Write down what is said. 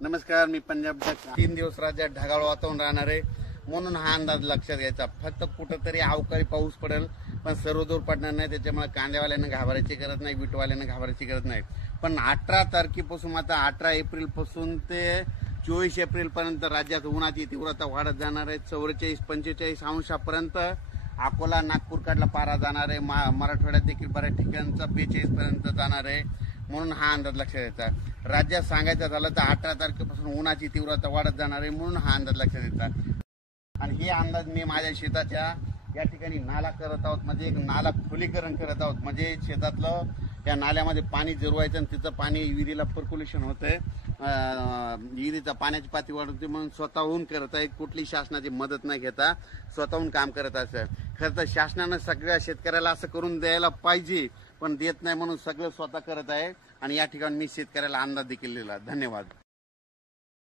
नमस्कार, मी पंजाब. 3 दिवस राज्यात ढगाळ वातावरण राहणार आहे, म्हणून हा अंदाज लक्षात घ्यायचा. फक्त कुठंतरी अवकाळी पाऊस पडेल, पण सर्वदूर पडणार नाही. त्याच्यामुळे कांद्यावाल्यांना घाबरायची गरज नाही, विटवाल्यांना घाबरायची गरज नाही. पण 18 तारखेपासून, आता 18 एप्रिलपासून ते 24 एप्रिलपर्यंत राज्यात उन्हाची तीव्रता वाढत जाणार आहे. 44-45 अंशापर्यंत अकोला, नागपूरकडला पारा जाणार आहे. मराठवाड्यात देखील बऱ्याच ठिकाणचा 42 पर्यंत जाणार आहे. म्हणून हा अंदाज लक्षात घ्यायचा. राज्यात सांगायचं झालं तर 18 तारखेपासून उन्हाची तीव्रता वाढत जाणार आहे, म्हणून हा अंदाज लक्षात घ्यायचा. आणि हे अंदाज मी माझ्या शेताच्या या ठिकाणी नाला करत आहोत, म्हणजे एक नाला खोलीकरण करत आहोत. म्हणजे शेतातलं त्या नाल्यामध्ये पाणी जिरवायचं आणि तिचं पाणी विहिरीला पर्क्युलेशन होतंय, विहिरीचा पाण्याची पातळी वाढवते. म्हणून स्वतःहून करत आहे, कुठली शासनाची मदत नाही घेता स्वतःहून काम करत असं. खरं तर शासनानं सगळ्या शेतकऱ्याला असं करून द्यायला पाहिजे, पण देत नाही, म्हणून सगळं स्वतः करत आहे. आणि या ठिकाणी मी शेतकऱ्याला अंदाज देखील दिला. धन्यवाद.